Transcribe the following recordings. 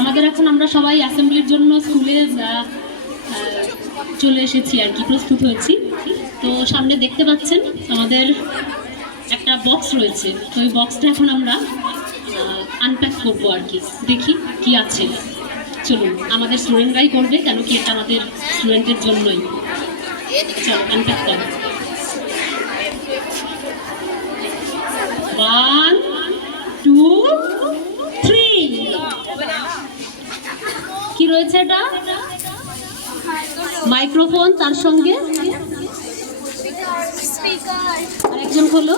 আমাদের এখন আমরা সবাই অ্যাসেম্বলির জন্য স্কুলে চলে এসেছি আর কি, প্রস্তুত হয়েছি। তো সামনে দেখতে পাচ্ছেন আমাদের একটা বক্স রয়েছে, ওই বক্সটা এখন আমরা আনপ্যাক করবো আর কি, দেখি কি আছে। চলুন, আমাদের স্টুডেন্টরাই করবে, কেন কি এটা আমাদের স্টুডেন্টের জন্যই। চলো আনপ্যাক করো। 1 2 3। কি রয়েছে এটা? মাইক্রোফোন, তার সঙ্গে আরেকজন হলো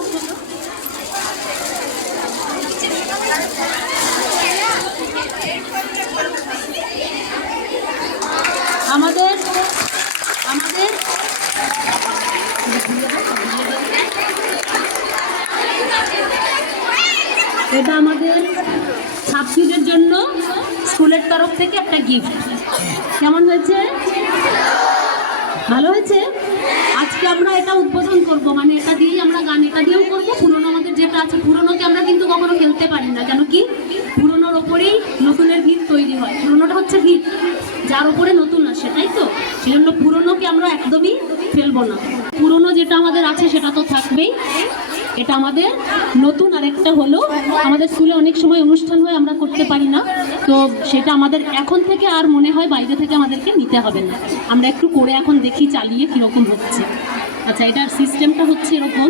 আমাদের এটা আমাদের ছাত্রীদের জন্য স্কুলের তরফ থেকে একটা গিফট। কেমন হয়েছে? ভালো হয়েছে। আজকে আমরা এটা উদ্বোধন করব, মানে এটা দিয়েই আমরা গান, এটা দিয়েও করবো। পুরোনো আমাদের যেটা আছে, পুরোনোকে আমরা কিন্তু কখনো ফেলতে পারি না, কেন কি পুরোনোর ওপরেই নতুনের ভিত তৈরি হয়। পুরোনোটা হচ্ছে ভিত, যার উপরে নতুন আসে, তাই তো? সেই জন্য পুরোনোকে আমরা একদমই ফেলবো না। পুরোনো যেটা আমাদের আছে সেটা তো থাকবেই, এটা আমাদের নতুন। আরেকটা হলো, আমাদের স্কুলে অনেক সময় অনুষ্ঠান হয়, আমরা করতে পারি না, তো সেটা আমাদের এখন থেকে আর মনে হয় বাইরে থেকে আমাদেরকে নিতে হবে না। আমরা একটু করে এখন দেখি চালিয়ে কীরকম হচ্ছে। আচ্ছা, এটার সিস্টেমটা হচ্ছে এরকম,